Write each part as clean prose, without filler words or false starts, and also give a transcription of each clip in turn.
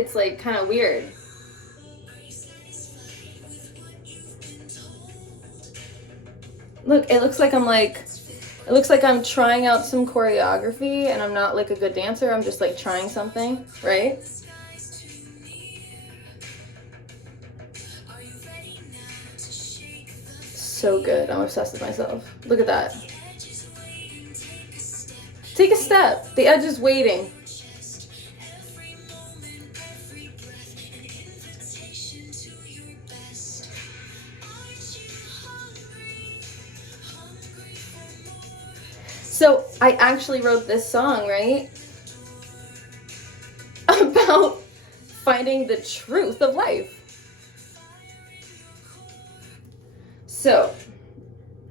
it's like kind of weird. Look, it looks like I'm trying out some choreography and I'm not like a good dancer. I'm just like trying something, right? So good. I'm obsessed with myself. Look at that. Take a step. The edge is waiting. So I actually wrote this song, right? About finding the truth of life. So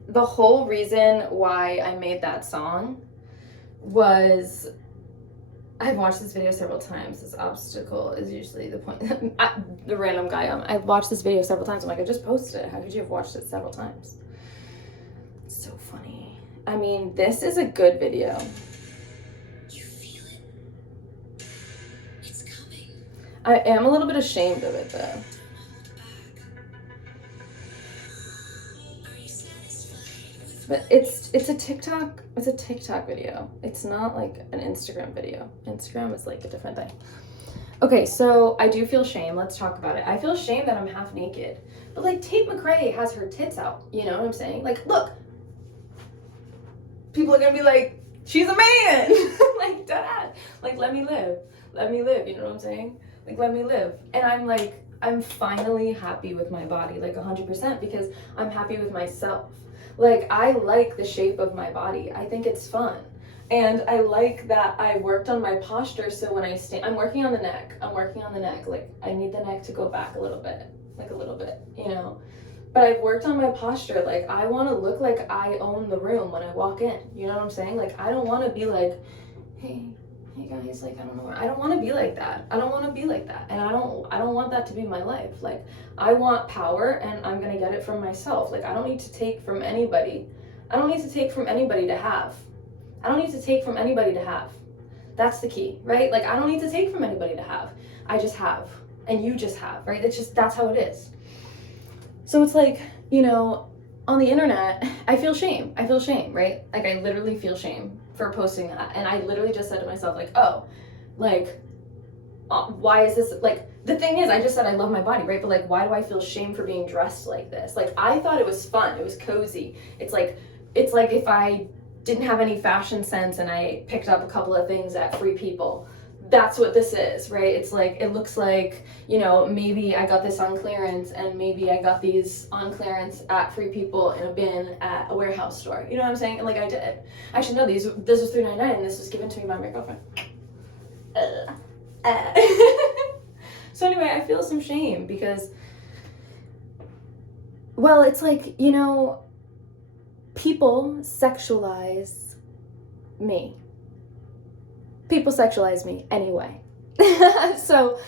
the whole reason why I made that song was, I've watched this video several times. This obstacle is usually the point. The random guy I've watched this video several times. I'm like, I just posted it. How could you have watched it several times? It's so funny. I mean, this is a good video. You feel it? It's coming. I am a little bit ashamed of it though. But it's a TikTok video. It's not like an Instagram video. Instagram is like a different thing. Okay, so I do feel shame. Let's talk about it. I feel shame that I'm half naked. But like Tate McRae has her tits out. You know what I'm saying? Like, look. People are gonna be like, she's a man. Like, deadass. Like, let me live. Let me live. You know what I'm saying? Like, let me live. And I'm like, I'm finally happy with my body, like 100%, because I'm happy with myself. Like, I like the shape of my body. I think it's fun. And I like that I worked on my posture, so when I stand, I'm working on the neck. Like, I need the neck to go back a little bit, you know? But I've worked on my posture. Like, I want to look like I own the room when I walk in. You know what I'm saying? Like, I don't want to be like, hey guys, like, I don't know where. I don't want to be like that. And I don't want that to be my life. Like, I want power, and I'm going to get it from myself. Like, I don't need to take from anybody. I don't need to take from anybody to have. That's the key, right? Like, I don't need to take from anybody to have. I just have. And you just have, right? That's how it is. So it's like, you know, on the internet, I feel shame, right? Like, I literally feel shame for posting that. And I literally just said to myself, like, oh, like, why is this, like, the thing is, I just said I love my body, right? But like, why do I feel shame for being dressed like this? Like, I thought it was fun. It was cozy. It's like if I didn't have any fashion sense and I picked up a couple of things at Free People. That's what this is, right? It's like, it looks like, you know, maybe I got this on clearance and maybe I got these on clearance at Free People in a bin at a warehouse store. You know what I'm saying? And like, I did. Actually, no, this was $3.99 and this was given to me by my girlfriend. So anyway, I feel some shame because, well, it's like, you know, people sexualize me. People sexualize me anyway. So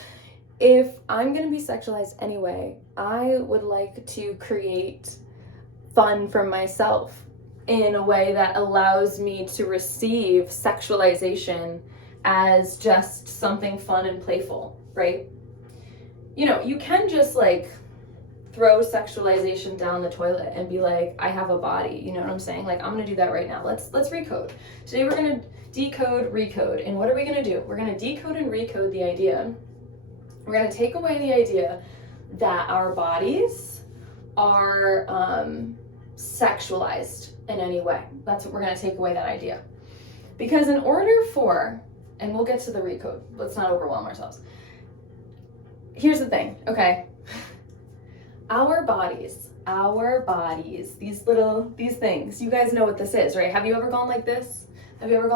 if I'm gonna be sexualized anyway, I would like to create fun for myself in a way that allows me to receive sexualization as just something fun and playful, right? You know, you can just like throw sexualization down the toilet and be like, I have a body, you know what I'm saying? Like, I'm gonna do that right now. Let's recode. Today we're gonna decode, recode. And what are we gonna do? We're gonna decode and recode the idea. We're gonna take away the idea that our bodies are sexualized in any way. That's what we're gonna take away, that idea. Because in order for, and we'll get to the recode, let's not overwhelm ourselves. Here's the thing, okay? Our bodies, these things, you guys know what this is, right? Have you ever gone like this? Have you ever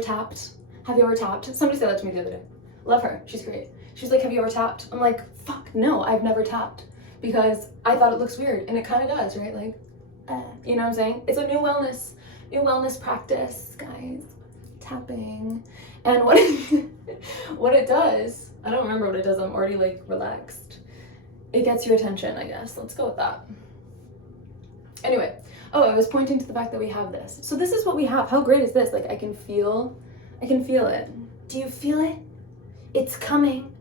tapped? Somebody said that to me the other day. Love her, she's great. She's like, have you ever tapped? I'm like, fuck, no, I've never tapped. Because I thought it looks weird, and it kind of does, right? Like, you know what I'm saying? It's a new wellness practice, guys. Tapping. And what it does, I don't remember what it does, I'm already like relaxed. It gets your attention, I guess. Let's go with that. Anyway, I was pointing to the fact that we have this. So this is what we have. How great is this? Like, I can feel it. Do you feel it? It's coming.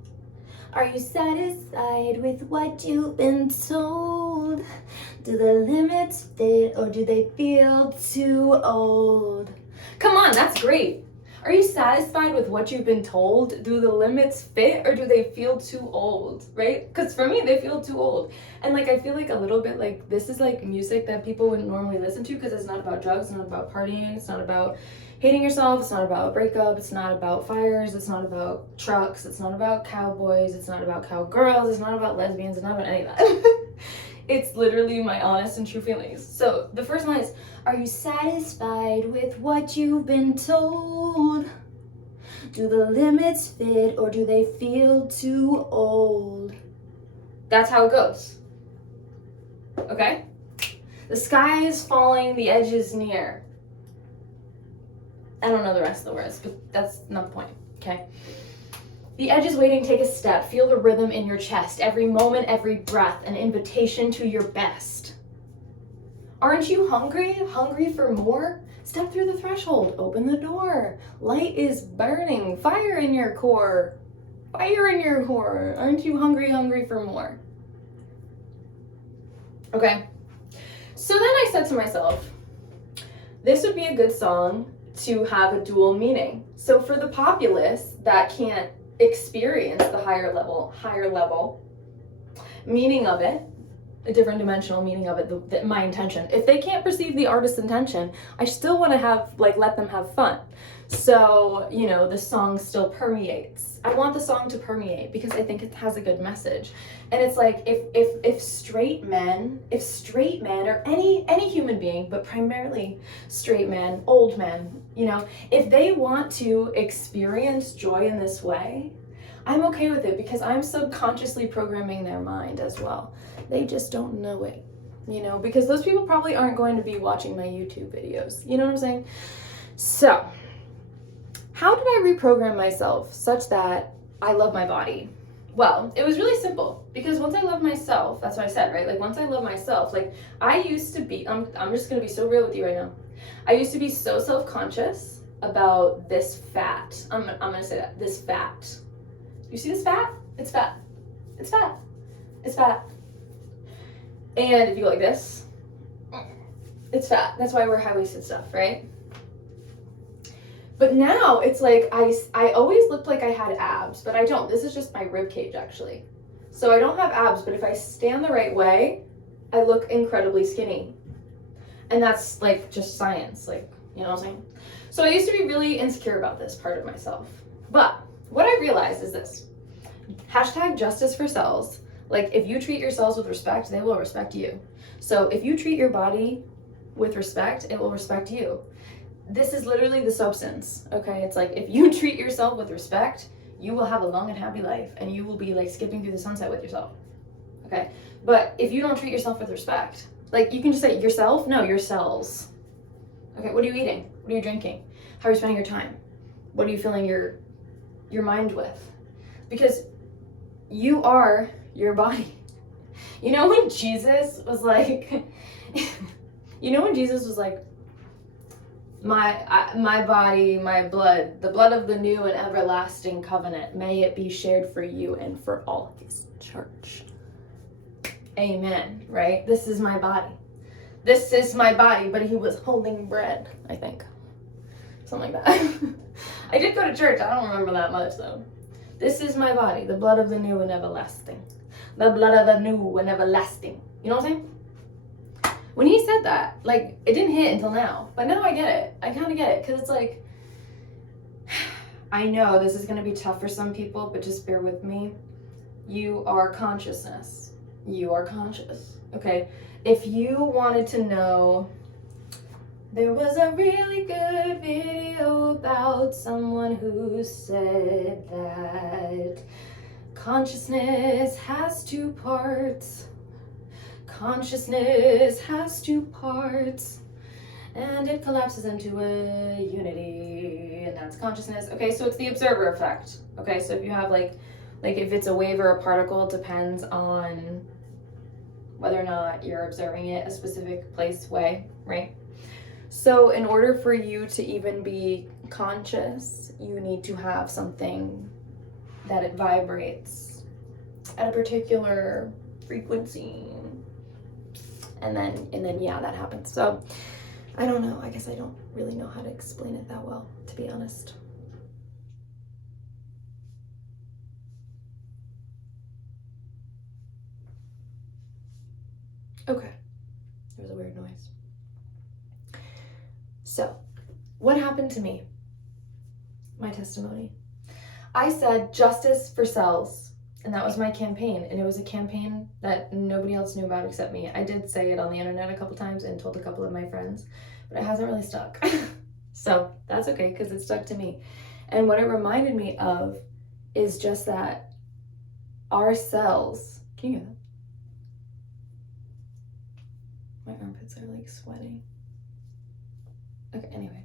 Are you satisfied with what you've been told? Do the limits fit or do they feel too old? Come on, that's great. Are you satisfied with what you've been told? Do the limits fit or do they feel too old, right? Because for me, they feel too old. And like, I feel like a little bit like this is like music that people wouldn't normally listen to because it's not about drugs, it's not about partying, it's not about hating yourself, it's not about a breakup, it's not about fires, it's not about trucks, it's not about cowboys, it's not about cowgirls, it's not about lesbians, it's not about any of that. It's literally my honest and true feelings. So the first line is, are you satisfied with what you've been told? Do the limits fit or do they feel too old? That's how it goes. Okay? The sky is falling, the edge is near. I don't know the rest of the words, but that's not the point, okay? The edge is waiting, take a step. Feel the rhythm in your chest. Every moment, every breath, an invitation to your best. Aren't you hungry? Hungry for more? Step through the threshold, open the door. Light is burning, fire in your core. Fire in your core. Aren't you hungry, hungry for more? Okay. So then I said to myself, this would be a good song to have a dual meaning. So for the populace that can't experience the higher level meaning of it, a different dimensional meaning of it, my intention. If they can't perceive the artist's intention, I still want to have, like, let them have fun. So, you know, the song still permeates. I want the song to permeate because I think it has a good message. And it's like, if straight men or any human being, but primarily straight men, old men, you know, if they want to experience joy in this way, I'm okay with it because I'm subconsciously programming their mind as well. They just don't know it, you know, because those people probably aren't going to be watching my YouTube videos. You know what I'm saying? So, how did I reprogram myself such that I love my body? Well, it was really simple because once I love myself, that's what I said, right? Like once I love myself, like I used to be, I'm just going to be so real with you right now. I used to be so self-conscious about this fat. I'm going to say that, this fat. You see this fat? It's fat. It's fat. It's fat. And if you go like this, it's fat. That's why I wear high-waisted stuff, right? But now it's like I always looked like I had abs, but I don't. This is just my rib cage actually. So I don't have abs, but if I stand the right way, I look incredibly skinny. And that's like just science, like, you know what I'm saying? So I used to be really insecure about this part of myself. But what I realized is this. Hashtag justice for cells. Like if you treat your cells with respect, they will respect you. So if you treat your body with respect, it will respect you. This is literally the substance, okay? It's like if you treat yourself with respect, you will have a long and happy life and you will be like skipping through the sunset with yourself, okay? But if you don't treat yourself with respect, like you can just say yourself, no, your cells. Okay, what are you eating? What are you drinking? How are you spending your time? What are you filling your mind with? Because you are your body. You know when Jesus was like, my body, my blood, the blood of the new and everlasting covenant, may it be shared for you and for all his church. Amen, right? This is my body. This is my body, but he was holding bread, I think. Something like that. I did go to church, I don't remember that much though. This is my body, the blood of the new and everlasting. The blood of the new and everlasting. You know what I'm saying? When he said that, like, it didn't hit until now. But now I get it. I kind of get it. Because it's like, I know this is going to be tough for some people, but just bear with me. You are consciousness. You are conscious. Okay? If you wanted to know, there was a really good video about someone who said that consciousness has two parts. Consciousness has two parts and it collapses into a unity, and that's consciousness. Okay, so it's the observer effect. Okay, so if you have like if it's a wave or a particle, it depends on whether or not you're observing it a specific place, way, right? So in order for you to even be conscious, you need to have something that it vibrates at a particular frequency. And then yeah, that happens. So I don't know. I guess I don't really know how to explain it that well, to be honest. Okay. There was a weird noise. So, what happened to me? My testimony. I said justice for cells, and that was my campaign. And it was a campaign that nobody else knew about except me. I did say it on the internet a couple times and told a couple of my friends, but it hasn't really stuck. So that's okay, because it stuck to me. And what it reminded me of is just that our cells, can you hear that? My armpits are like sweating. Okay, anyway.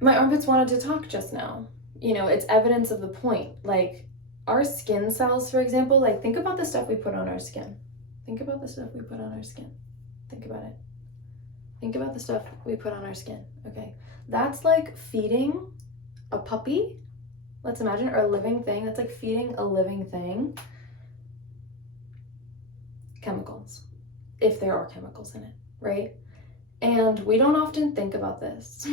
My armpits wanted to talk just now. You know, it's evidence of the point. Like, our skin cells, for example, like, think about the stuff we put on our skin. Think about the stuff we put on our skin. Think about it. Think about the stuff we put on our skin, okay? That's like feeding a puppy, let's imagine, or a living thing. That's like feeding a living thing chemicals, if there are chemicals in it, right? And we don't often think about this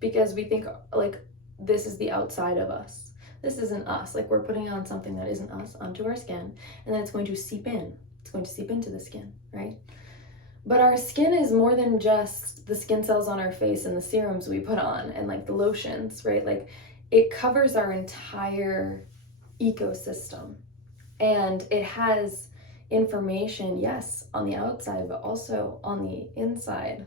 because we think like this is the outside of us. This isn't us. Like, we're putting on something that isn't us onto our skin, and then it's going to seep in. It's going to seep into the skin, right? But our skin is more than just the skin cells on our face and the serums we put on and like the lotions, right? Like, it covers our entire ecosystem, and it has information, yes, on the outside, but also on the inside,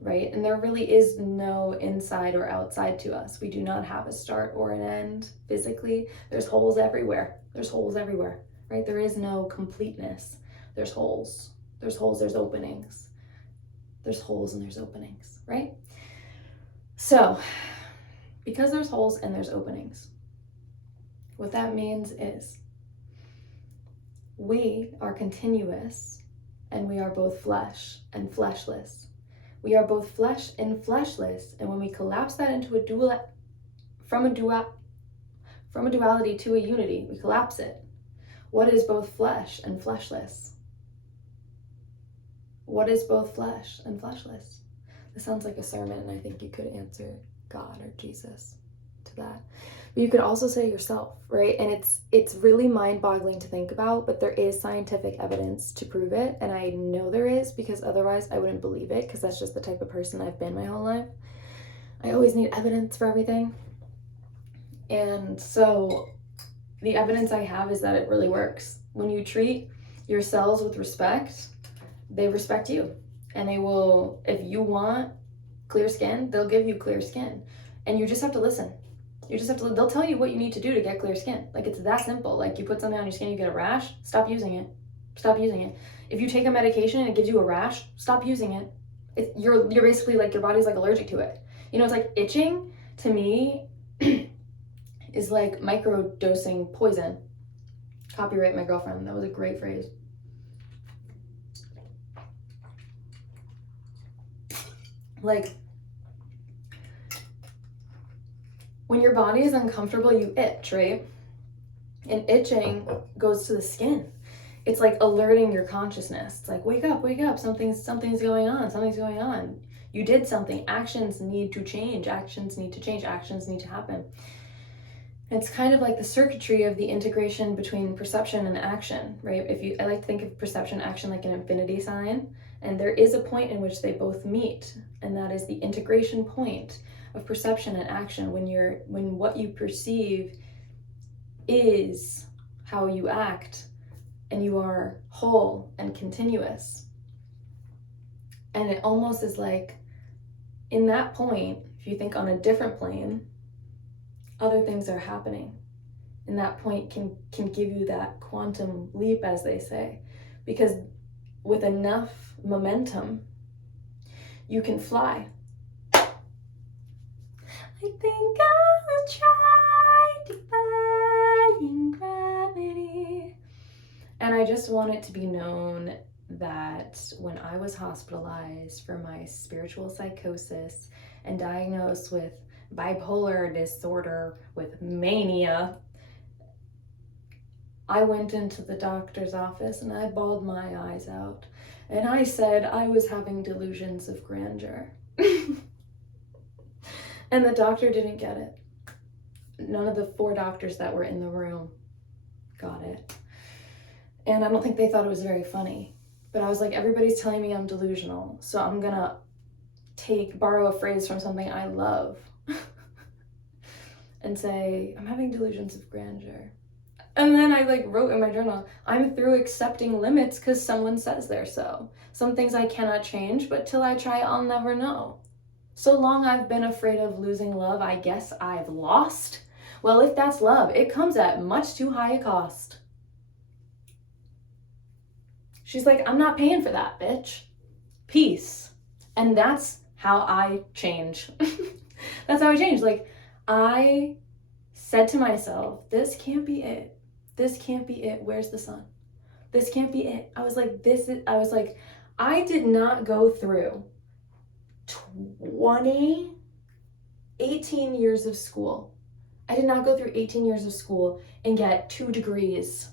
right? And there really is no inside or outside to us. We do not have a start or an end physically. There's holes everywhere. There's holes everywhere, right? There is no completeness. There's holes. There's holes, there's openings. There's holes and there's openings, right? So, because there's holes and there's openings, what that means is we are continuous, and we are both flesh and fleshless. We are both flesh and fleshless, and when we collapse that into from a duality to a unity, we collapse it. What is both flesh and fleshless? What is both flesh and fleshless? This sounds like a sermon, and I think you could answer God or Jesus to that. But you could also say yourself, right? And it's really mind-boggling to think about, but there is scientific evidence to prove it, and I know there is, because otherwise I wouldn't believe it, because that's just the type of person I've been my whole life. I always need evidence for everything. And so the evidence I have is that it really works. When you treat your cells with respect, they respect you, and they will, if you want clear skin, they'll give you clear skin, and you just have to listen. You just have to, they'll tell you what you need to do to get clear skin. Like, it's that simple. Like, you put something on your skin, you get a rash, stop using it. Stop using it. If you take a medication and it gives you a rash, stop using it. You're basically like, your body's like allergic to it. You know, it's like itching to me is like micro-dosing poison. Copyright my girlfriend. That was a great phrase. Like, when your body is uncomfortable, you itch, right? And itching goes to the skin. It's like alerting your consciousness. It's like, wake up, something's going on. You did something. Actions need to change, actions need to happen. It's kind of like the circuitry of the integration between perception and action, right? I like to think of perception, action like an infinity sign, and there is a point in which they both meet, and that is the integration point of perception and action, when what you perceive is how you act, and you are whole and continuous. And it almost is like, in that point, if you think on a different plane, other things are happening. And that point can give you that quantum leap, as they say, because with enough momentum, you can fly. I think I'll try defying gravity. And I just want it to be known that when I was hospitalized for my spiritual psychosis and diagnosed with bipolar disorder with mania, I went into the doctor's office and I bawled my eyes out. And I said I was having delusions of grandeur. And the doctor didn't get it. None of the 4 doctors that were in the room got it. And I don't think they thought it was very funny. But I was like, everybody's telling me I'm delusional, so I'm gonna borrow a phrase from something I love and say, I'm having delusions of grandeur. And then I wrote in my journal, I'm through accepting limits because someone says they're so. Some things I cannot change, but till I try, I'll never know. So long I've been afraid of losing love, I guess I've lost. Well, if that's love, it comes at much too high a cost. She's like, I'm not paying for that, bitch. Peace. And that's how I change. That's how I change. I said to myself, this can't be it. This can't be it. Where's the sun? This can't be it. I was like, I did not go through 18 years of school. I did not go through 18 years of school and get 2 degrees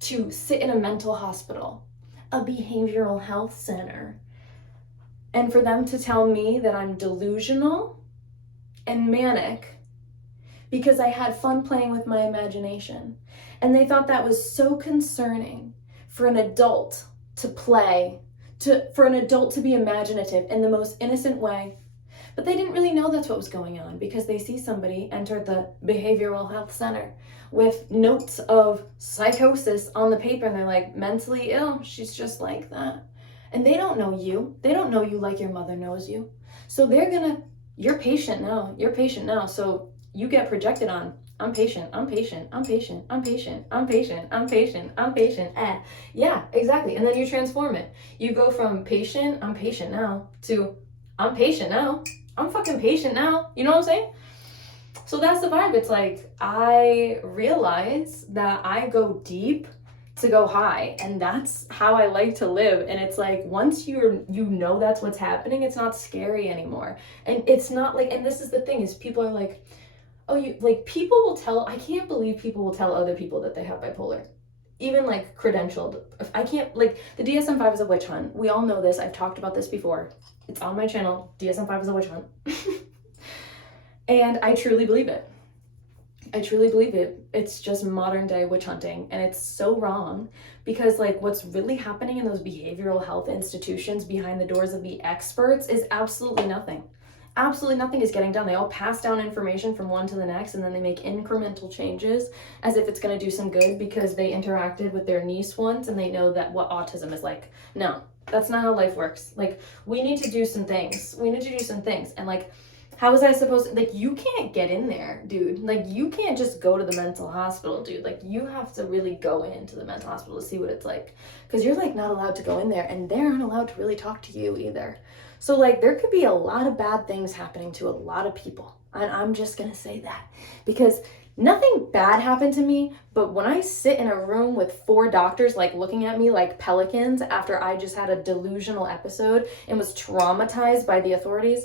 to sit in a mental hospital, a behavioral health center, and for them to tell me that I'm delusional and manic because I had fun playing with my imagination. And they thought that was so concerning for an adult to play, for an adult to be imaginative in the most innocent way. But they didn't really know that's what was going on because they see somebody enter the behavioral health center with notes of psychosis on the paper and they're like, mentally ill, she's just like that. And they don't know you. They don't know you like your mother knows you. So you're patient now. So you get projected on, I'm patient. Yeah, exactly. And then you transform it. You go from patient, I'm patient now, to I'm patient now. I'm fucking patient now. You know what I'm saying? So that's the vibe. It's like, I realize that I go deep to go high, and that's how I like to live. And it's like, once you know that's what's happening, it's not scary anymore. And it's not like, and this is the thing, is people are like, oh, people will tell, I can't believe people will tell other people that they have bipolar. Even credentialed. I can't, the DSM-5 is a witch hunt. We all know this. I've talked about this before. It's on my channel. DSM-5 is a witch hunt. And I truly believe it. It's just modern day witch hunting, and it's so wrong because what's really happening in those behavioral health institutions behind the doors of the experts is absolutely nothing. Absolutely nothing is getting done. They all pass down information from one to the next, and then they make incremental changes as if it's going to do some good because they interacted with their niece once and they know that what autism is like. No, that's not how life works. We need to do some things. And how was I supposed to, you can't get in there, dude. You can't just go to the mental hospital, dude. You have to really go into the mental hospital to see what it's like. Because you're, not allowed to go in there, and they aren't allowed to really talk to you either. So, there could be a lot of bad things happening to a lot of people. And I'm just going to say that. Because nothing bad happened to me, but when I sit in a room with 4 doctors, looking at me like pelicans after I just had a delusional episode and was traumatized by the authorities,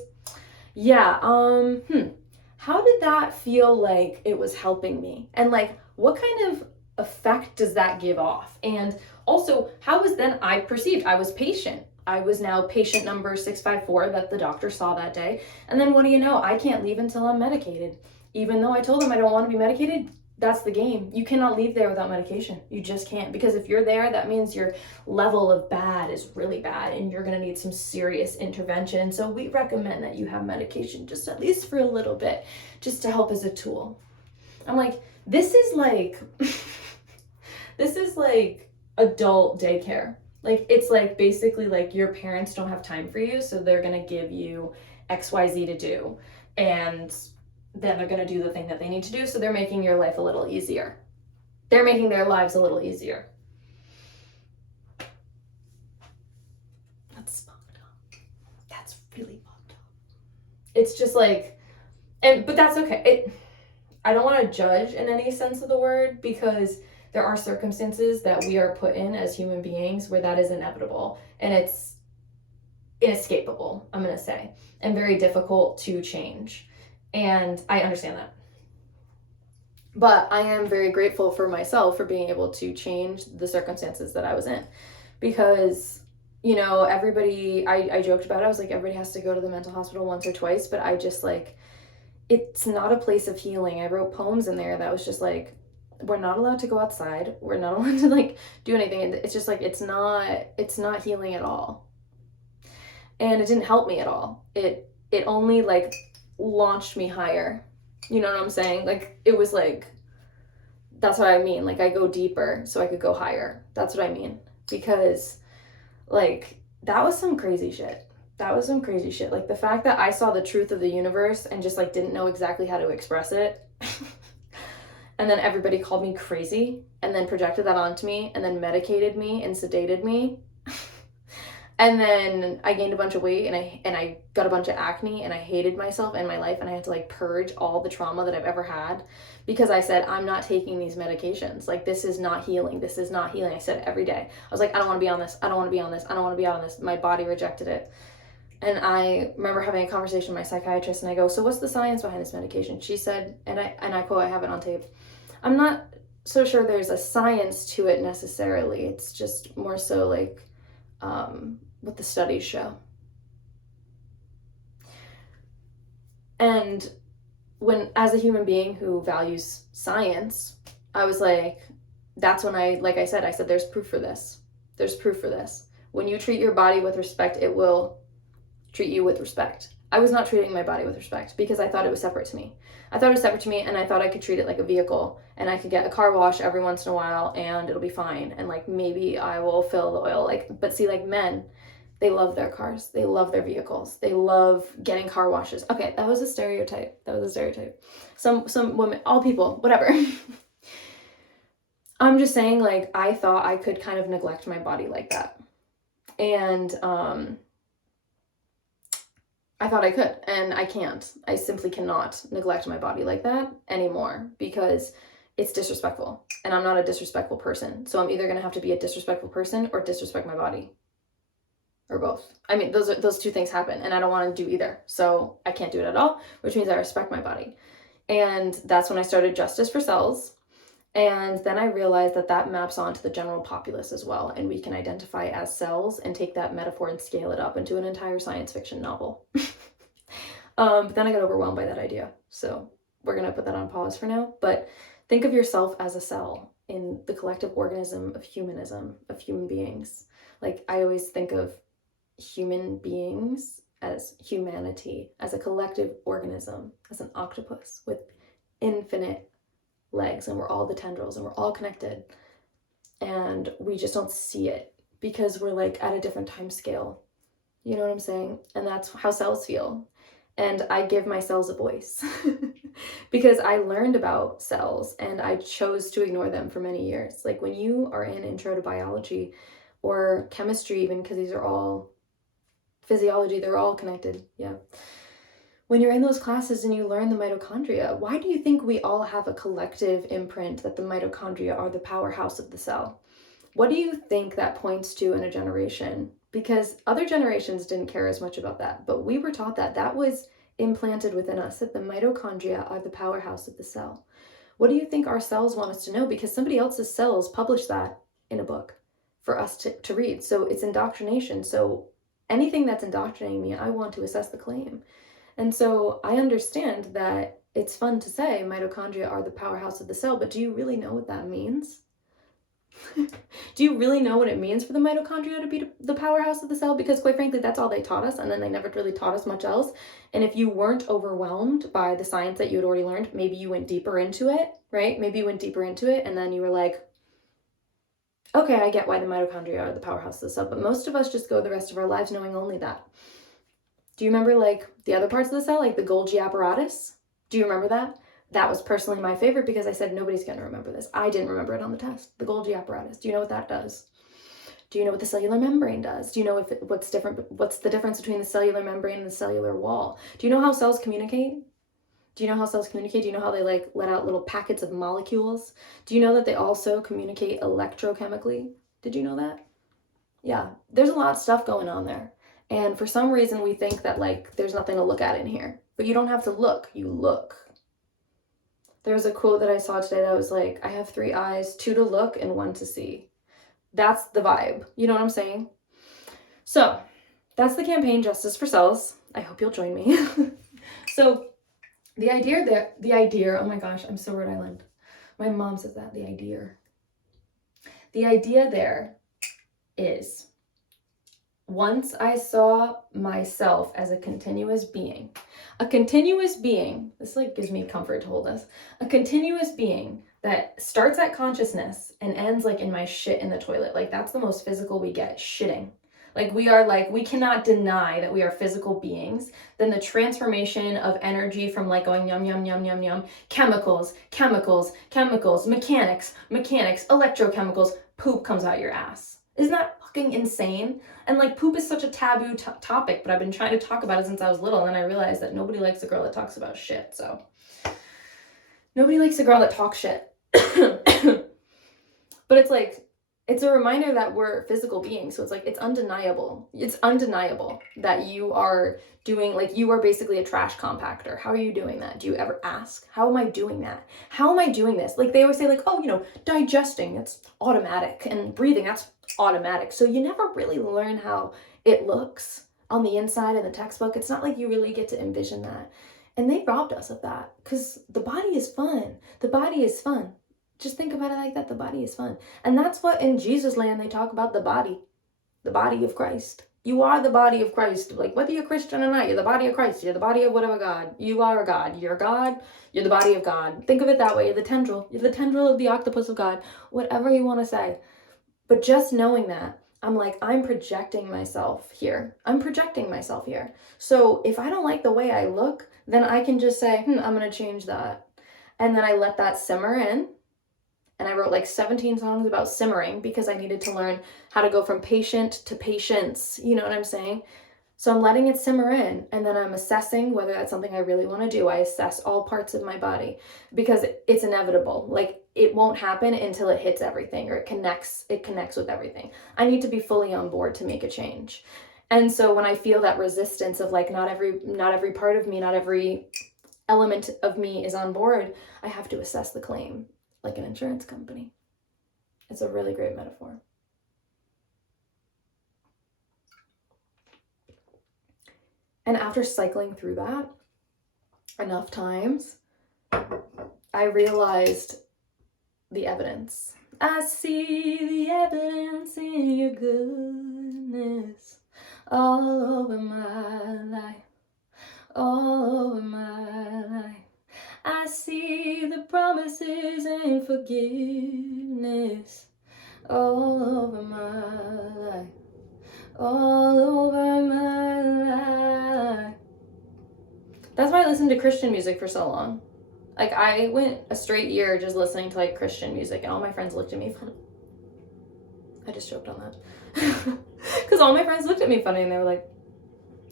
yeah, how did that feel like it was helping me? And what kind of effect does that give off? And also, how was then I perceived? I was patient. I was now patient number 654 that the doctor saw that day. And then what do you know? I can't leave until I'm medicated. Even though I told them I don't want to be medicated, that's the game. You cannot leave there without medication. You just can't. Because if you're there, that means your level of bad is really bad and you're going to need some serious intervention. So we recommend that you have medication just at least for a little bit, just to help as a tool. I'm like, this is adult daycare. It's basically your parents don't have time for you, so they're going to give you XYZ to do. And then they're going to do the thing that they need to do, so they're making your life a little easier. They're making their lives a little easier. That's fucked up. That's really fucked up. It's just but that's okay. I don't want to judge in any sense of the word, because there are circumstances that we are put in as human beings where that is inevitable, and it's inescapable, I'm going to say, and very difficult to change. And I understand that. But I am very grateful for myself for being able to change the circumstances that I was in. Because, you know, everybody, I joked about it. I was like, everybody has to go to the mental hospital once or twice, but I just like, it's not a place of healing. I wrote poems in there that was just like, we're not allowed to go outside. We're not allowed to like do anything. It's just like, it's not healing at all. And it didn't help me at all. It only like launched me higher. You know what I'm saying? Like, it was like, that's what I mean. Like, I go deeper so I could go higher. That's what I mean. Because, like, that was some crazy shit. That was some crazy shit. Like, the fact that I saw the truth of the universe and just, like, didn't know exactly how to express it. And then everybody called me crazy and then projected that onto me and then medicated me and sedated me. And then I gained a bunch of weight and I got a bunch of acne and I hated myself and my life and I had to like purge all the trauma that I've ever had because I said I'm not taking these medications. Like, this is not healing. This is not healing. I said it every day. I was like, I don't want to be on this. I don't want to be on this. I don't want to be on this. My body rejected it. And I remember having a conversation with my psychiatrist and I go, so what's the science behind this medication? She said, and I quote, I have it on tape, I'm not so sure there's a science to it necessarily. It's just more so like what the studies show. And when, as a human being who values science, I was like, that's when like I said, there's proof for this. There's proof for this. When you treat your body with respect, it will treat you with respect. I was not treating my body with respect because I thought it was separate to me. I thought it was separate to me and I thought I could treat it like a vehicle and I could get a car wash every once in a while and it'll be fine. And like, maybe I will fill the oil. Like, but see, like men, they love their cars. They love their vehicles. They love getting car washes. Okay, that was a stereotype. Some women, all people, whatever. I'm just saying, like, I thought I could kind of neglect my body like that. And I thought I could, and I can't. I simply cannot neglect my body like that anymore because it's disrespectful, and I'm not a disrespectful person. So I'm either going to have to be a disrespectful person or disrespect my body, or both. I mean, those two things happen, and I don't want to do either. So I can't do it at all, which means I respect my body. And that's when I started Justice for Cells. And then I realized that that maps onto the general populace as well. And we can identify as cells and take that metaphor and scale it up into an entire science fiction novel. But then I got overwhelmed by that idea. So we're going to put that on pause for now. But think of yourself as a cell in the collective organism of humanism, of human beings. Like, I always think of human beings as humanity, as a collective organism, as an octopus with infinite legs, and we're all the tendrils and we're all connected, and we just don't see it because we're like at a different time scale. You know what I'm saying? And that's how cells feel. And I give my cells a voice because I learned about cells and I chose to ignore them for many years. Like, when you are in intro to biology or chemistry, even, because these are all physiology, they're all connected. Yeah. When you're in those classes and you learn the mitochondria, why do you think we all have a collective imprint that the mitochondria are the powerhouse of the cell? What do you think that points to in a generation? Because other generations didn't care as much about that, but we were taught that. That was implanted within us, that the mitochondria are the powerhouse of the cell. What do you think our cells want us to know? Because somebody else's cells published that in a book for us to read. So it's indoctrination. So anything that's indoctrinating me, I want to assess the claim. And so I understand that it's fun to say mitochondria are the powerhouse of the cell, but do you really know what that means? Do you really know what it means for the mitochondria to be the powerhouse of the cell? Because quite frankly, that's all they taught us, and then they never really taught us much else. And if you weren't overwhelmed by the science that you had already learned, maybe you went deeper into it, right? Maybe you went deeper into it, and then you were like, okay, I get why the mitochondria are the powerhouse of the cell, but most of us just go the rest of our lives knowing only that. Do you remember like the other parts of the cell, like the Golgi apparatus? Do you remember that? That was personally my favorite because I said nobody's going to remember this. I didn't remember it on the test. The Golgi apparatus. Do you know what that does? Do you know what the cellular membrane does? Do you know what's the difference between the cellular membrane and the cellular wall? Do you know how cells communicate? Do you know how cells communicate? Do you know how they like let out little packets of molecules? Do you know that they also communicate electrochemically? Did you know that? Yeah, there's a lot of stuff going on there. And for some reason, we think that like there's nothing to look at in here. But you don't have to look, you look. There was a quote that I saw today that was like, I have 3 eyes, 2 to look and 1 to see. That's the vibe. You know what I'm saying? So that's the campaign, Justice for Cells. I hope you'll join me. So the idea, oh my gosh, I'm so Rhode Island. My mom says that, the idea. The idea there is, once I saw myself as a continuous being, this like gives me comfort to hold this, a continuous being that starts at consciousness and ends like in my shit in the toilet. Like that's the most physical we get, shitting. Like we cannot deny that we are physical beings. Then the transformation of energy from like going yum, yum, yum, yum, yum, chemicals, mechanics, electrochemicals, poop comes out your ass. Isn't that fucking insane? And like poop is such a taboo topic, but I've been trying to talk about it since I was little, and then I realized that nobody likes a girl that talks about shit, so. Nobody likes a girl that talks shit. But it's like, it's a reminder that we're physical beings, so it's like, it's undeniable. It's undeniable that you are doing, like, you are basically a trash compactor. How are you doing that? Do you ever ask, how am I doing that? How am I doing this? Like, they always say, like, oh, you know, digesting, it's automatic, and breathing, that's automatic. So you never really learn how it looks on the inside in the textbook. It's not like you really get to envision that. And they robbed us of that, because the body is fun. The body is fun. Just think about it like that. The body is fun. And that's what in Jesus land they talk about, the body of Christ. You are the body of Christ. Like whether you're Christian or not, you're the body of Christ. You're the body of whatever God. You are a God. You're God. You're the body of God. Think of it that way. You're the tendril. You're the tendril of the octopus of God. Whatever you want to say. But just knowing that, I'm like, I'm projecting myself here. So if I don't like the way I look, then I can just say, I'm going to change that. And then I let that simmer in. And I wrote like 17 songs about simmering because I needed to learn how to go from patient to patience. You know what I'm saying? So I'm letting it simmer in, and then I'm assessing whether that's something I really want to do. I assess all parts of my body because it's inevitable. Like it won't happen until it hits everything or it connects with everything. I need to be fully on board to make a change. And so when I feel that resistance of like not every part of me, not every element of me is on board, I have to assess the claim. Like an insurance company. It's a really great metaphor. And after cycling through that enough times, I realized the evidence. I see the evidence in your goodness all over my life, all over my life. I see the promises and forgiveness all over my life, all over my life. That's why I listened to Christian music for so long. Like I went a straight year just listening to like Christian music, and all my friends looked at me funny. I just choked on that. Because all my friends looked at me funny and they were like,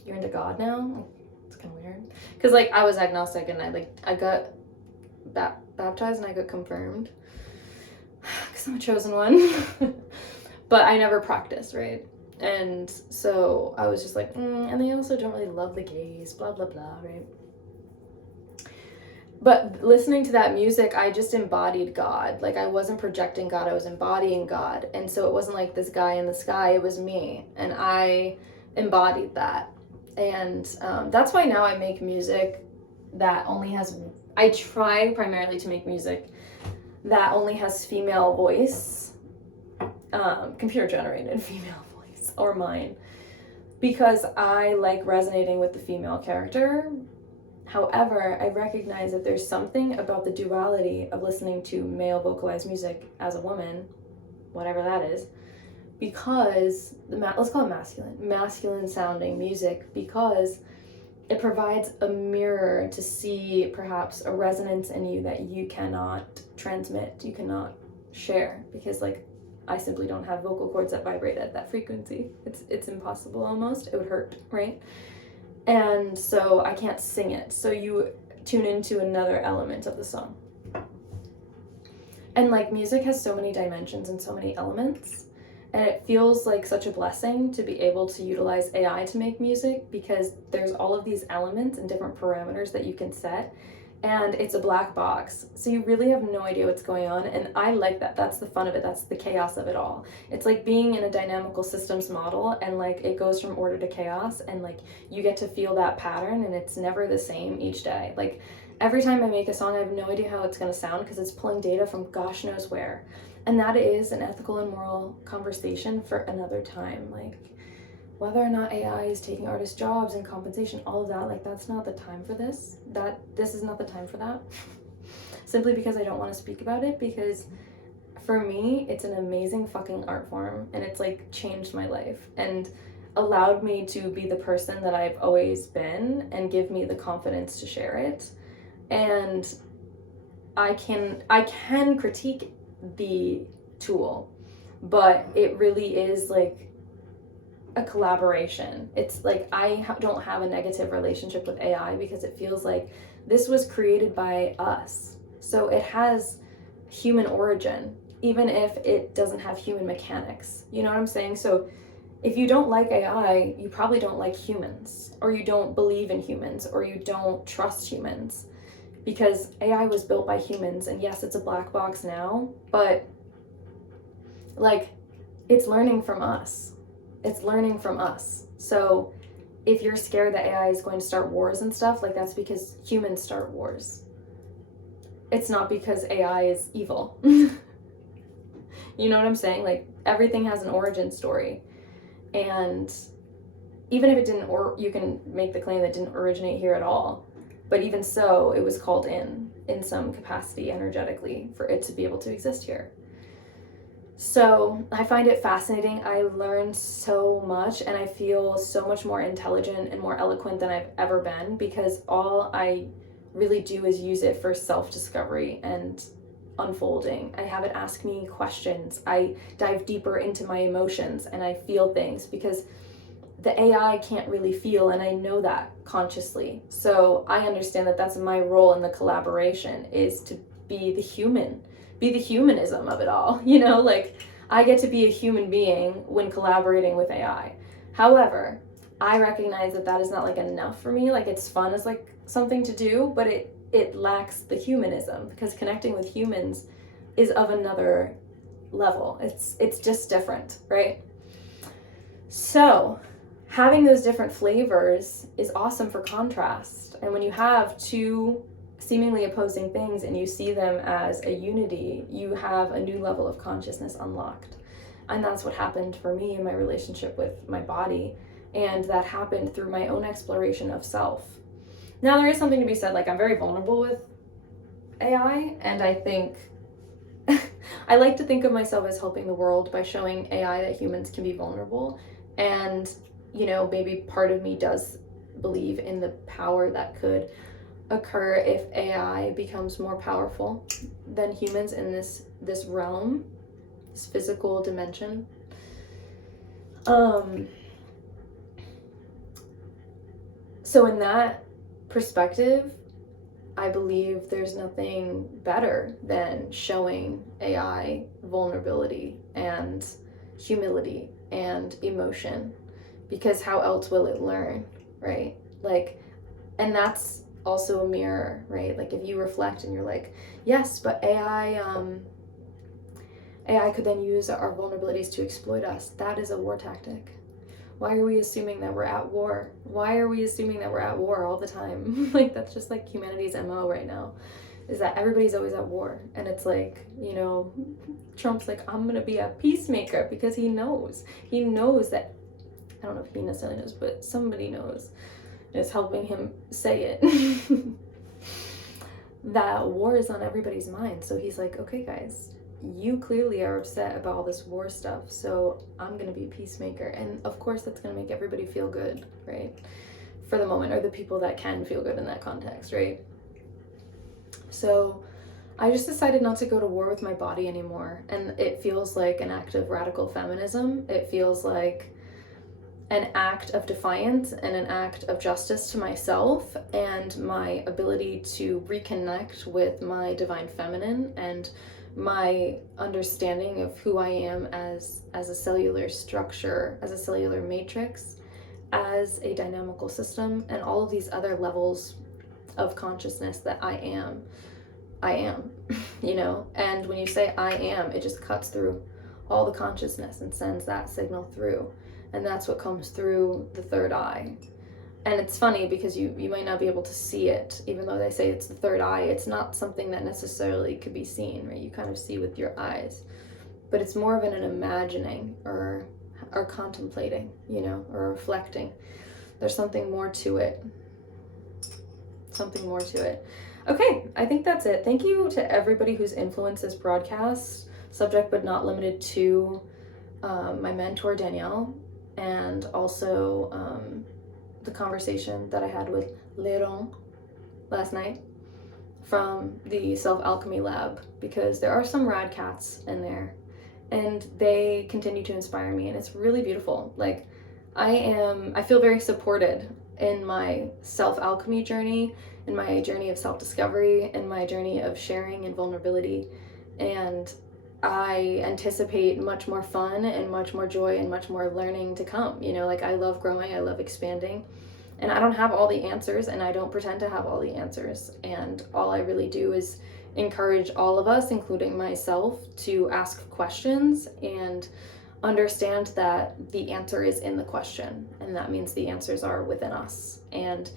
you're into God now? Like, it's kind of weird. Because like I was agnostic and I got baptized and I got confirmed because I'm a chosen one. But I never practiced, right? And so I was just like, and they also don't really love the gays, blah, blah, blah, right? But listening to that music, I just embodied God. Like I wasn't projecting God, I was embodying God. And so it wasn't like this guy in the sky, it was me. And I embodied that. And that's why now I make music that only has, I try primarily to make music that only has female voice, computer generated female voice, or mine, because I like resonating with the female character. However, I recognize that there's something about the duality of listening to male vocalized music as a woman, whatever that is, because let's call it masculine sounding music, because it provides a mirror to see perhaps a resonance in you that you cannot transmit, you cannot share, because like I simply don't have vocal cords that vibrate at that frequency. It's impossible almost. It would hurt, right? And so I can't sing it. So you tune into another element of the song. And like music has so many dimensions and so many elements. And it feels like such a blessing to be able to utilize AI to make music, because there's all of these elements and different parameters that you can set. and it's a black box. So you really have no idea what's going on. And I like that. That's the fun of it. That's the chaos of it all. It's like being in a dynamical systems model, and like it goes from order to chaos, and like you get to feel that pattern, and it's never the same each day. Like every time I make a song, I have no idea how it's going to sound because it's pulling data from gosh knows where. And that is an ethical and moral conversation for another time. Like whether or not AI is taking artists' jobs and compensation, all of that, like that's not the time for this. This is not the time for that. Simply because I don't want to speak about it, because for me, it's an amazing fucking art form, and it's like changed my life and allowed me to be the person that I've always been and give me the confidence to share it. And I can critique the tool, but it really is like a collaboration. It's like I don't have a negative relationship with AI because it feels like this was created by us. So it has human origin, even if it doesn't have human mechanics. You know what I'm saying? So if you don't like AI, you probably don't like humans, or you don't believe in humans, or you don't trust humans, because AI was built by humans. And yes, it's a black box now, but like it's learning from us. It's learning from us. So if you're scared that AI is going to start wars and stuff, like that's because humans start wars. It's not because AI is evil. You know what I'm saying? Like everything has an origin story. And even if it didn't, or you can make the claim that it didn't originate here at all, but even so, it was called in some capacity energetically for it to be able to exist here. So I find it fascinating. I learn so much, and I feel so much more intelligent and more eloquent than I've ever been, because all I really do is use it for self-discovery and unfolding. I have it ask me questions. I dive deeper into my emotions, and I feel things, because the AI can't really feel, and I know that consciously. So I understand that that's my role in the collaboration, is to be the humanism of it all. You know, like I get to be a human being when collaborating with AI. However, I recognize that is not like enough for me. Like it's fun as like something to do, but it lacks the humanism, because connecting with humans is of another level. It's just different, right? So having those different flavors is awesome for contrast. And when you have two seemingly opposing things and you see them as a unity, you have a new level of consciousness unlocked. And that's what happened for me in my relationship with my body. And that happened through my own exploration of self. Now, there is something to be said, like I'm very vulnerable with AI, and I think I like to think of myself as helping the world by showing AI that humans can be vulnerable. And, you know, maybe part of me does believe in the power that could occur if AI becomes more powerful than humans in this realm, this physical dimension. So in that perspective, I believe there's nothing better than showing AI vulnerability and humility and emotion, because how else will it learn, right? Like, and that's also a mirror, right? Like if you reflect and you're like, yes, but AI could then use our vulnerabilities to exploit us. That is a war tactic. Why are we assuming that we're at war? Why are we assuming that we're at war all the time? Like that's just like humanity's MO right now, is that everybody's always at war. And it's like, you know, Trump's like, I'm gonna be a peacemaker, because he knows that, I don't know if he necessarily knows, but somebody knows, is helping him say it, that war is on everybody's mind. So he's like, okay guys, you clearly are upset about all this war stuff, so I'm gonna be a peacemaker. And of course that's gonna make everybody feel good, right? For the moment, or the people that can feel good in that context, right? So I just decided not to go to war with my body anymore. And it feels like an act of radical feminism. It feels like an act of defiance and an act of justice to myself and my ability to reconnect with my divine feminine and my understanding of who I am as a cellular structure, as a cellular matrix, as a dynamical system, and all of these other levels of consciousness that I am, you know? And when you say I am, it just cuts through all the consciousness and sends that signal through. And that's what comes through the third eye. And it's funny because you might not be able to see it, even though they say it's the third eye. It's not something that necessarily could be seen, right? You kind of see with your eyes. But it's more of an imagining or contemplating, you know, or reflecting. There's something more to it. Something more to it. Okay, I think that's it. Thank you to everybody who's influenced this broadcast, subject but not limited to my mentor, Danielle, and also the conversation that I had with Leron last night from the Self-Alchemy Lab, because there are some rad cats in there, and they continue to inspire me, and it's really beautiful. Like, I feel very supported in my self-alchemy journey, in my journey of self-discovery, in my journey of sharing and vulnerability, and I anticipate much more fun and much more joy and much more learning to come. You know, like, I love growing, I love expanding, and I don't have all the answers, and I don't pretend to have all the answers, and all I really do is encourage all of us, including myself, to ask questions and understand that the answer is in the question, and that means the answers are within us. And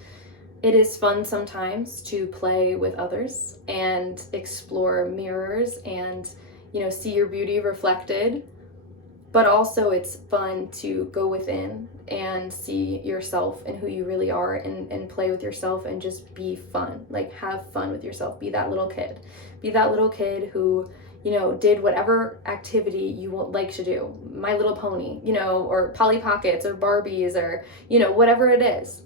it is fun sometimes to play with others and explore mirrors and, you know, see your beauty reflected, but also it's fun to go within and see yourself and who you really are, and play with yourself and just be fun. Like, have fun with yourself. Be that little kid. Be that little kid who, you know, did whatever activity you would like to do. My Little Pony, you know, or Polly Pockets or Barbies, or, you know, whatever it is.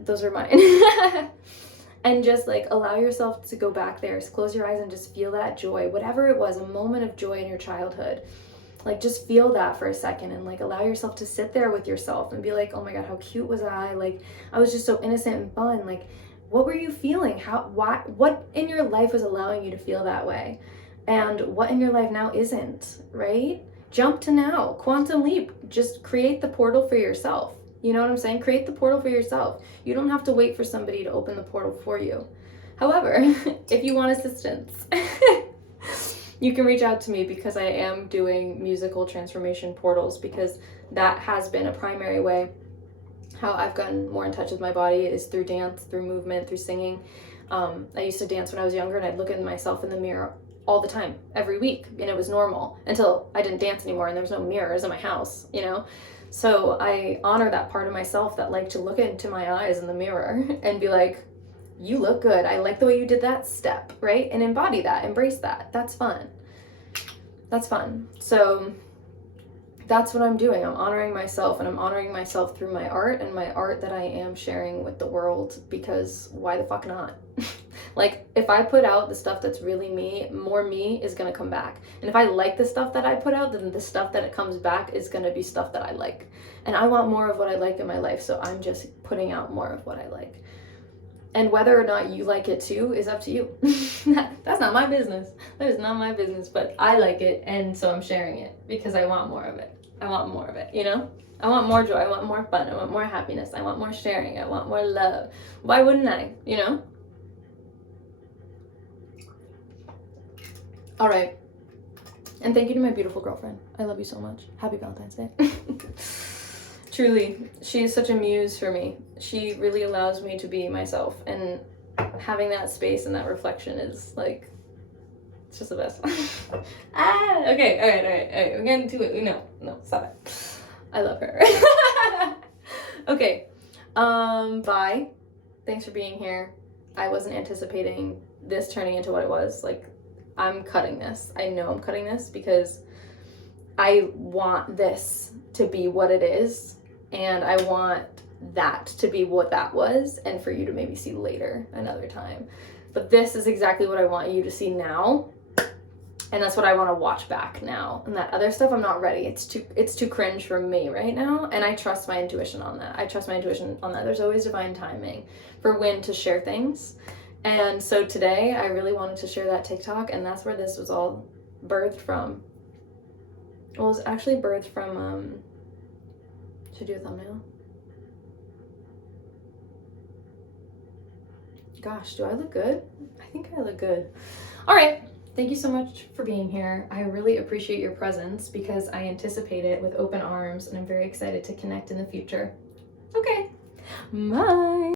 Those are mine. And just, like, allow yourself to go back there. Close your eyes and just feel that joy. Whatever it was, a moment of joy in your childhood. Like, just feel that for a second, and, like, allow yourself to sit there with yourself and be like, oh my God, how cute was I? Like, I was just so innocent and fun. Like, what were you feeling? What in your life was allowing you to feel that way? And what in your life now isn't, right? Jump to now, quantum leap, just create the portal for yourself. You know what I'm saying? Create the portal for yourself. You don't have to wait for somebody to open the portal for you. However, if you want assistance, you can reach out to me, because I am doing musical transformation portals, because that has been a primary way how I've gotten more in touch with my body, is through dance, through movement, through singing. I used to dance when I was younger, and I'd look at myself in the mirror all the time, every week, and it was normal until I didn't dance anymore and there was no mirrors in my house, you know? So I honor that part of myself that like to look into my eyes in the mirror and be like, you look good. I like the way you did that step, right? And embody that, embrace that. That's fun. That's fun. So that's what I'm doing. I'm honoring myself, and I'm honoring myself through my art, and my art that I am sharing with the world, because why the fuck not? Like, if I put out the stuff that's really me, more me is gonna come back. And if I like the stuff that I put out, then the stuff that it comes back is gonna be stuff that I like. And I want more of what I like in my life, so I'm just putting out more of what I like. And whether or not you like it too is up to you. That's not my business. That is not my business, but I like it, and so I'm sharing it because I want more of it. I want more of it, you know? I want more joy, I want more fun, I want more happiness, I want more sharing, I want more love. Why wouldn't I, you know? All right. And thank you to my beautiful girlfriend. I love you so much. Happy Valentine's Day. Truly, she is such a muse for me. She really allows me to be myself, and having that space and that reflection is like, it's just the best. Okay, all right, we're getting to it. No, stop it. I love her. Okay, bye. Thanks for being here. I wasn't anticipating this turning into what it was. Like, I'm cutting this. I know I'm cutting this because I want this to be what it is, and I want that to be what that was, and for you to maybe see later another time. But this is exactly what I want you to see now, and that's what I want to watch back now. And that other stuff, I'm not ready. It's too cringe for me right now, and I trust my intuition on that. There's always divine timing for when to share things. And so today I really wanted to share that TikTok, and that's where this was all birthed from. Well, it was actually birthed from, should I do a thumbnail? Gosh, do I look good? I think I look good. All right. Thank you so much for being here. I really appreciate your presence because I anticipate it with open arms and I'm very excited to connect in the future. Okay. Bye.